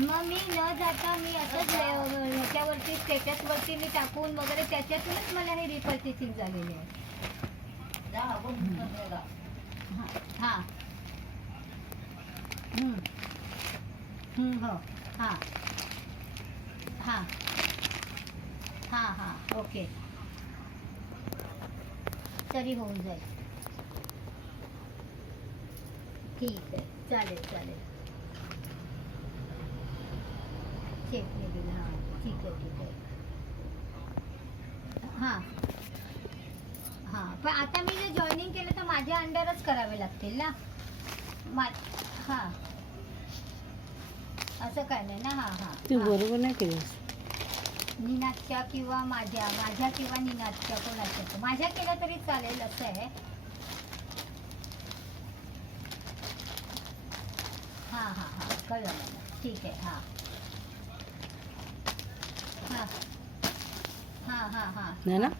मग मी न जाता मी असंच ह्याच्यावरती स्टेटसवरती मी टाकून वगैरे त्याच्यातूनच मला हे रिपर्चेसिंग झालेले आहे. हां हो हां हां हां हां ओके तरी होऊन जाईल. ठीक आहे चालेल चालेल. चेकने बिल हां ठीक आहे. हां हां पण आता मी जे जॉईनिंग केलं तर माझ्या अंडरच करावे लागतील ना हां असं काय नाही ना. हां हां तू बरोबर नाही केलं. निनादच्या किंवा माझ्या किंवा निनादच्या कोणाच्या माझ्या केलं तरी चालेल असं आहे. हां हां हां कळलं मला. ठीक आहे. हां हां हां हां हां है ना.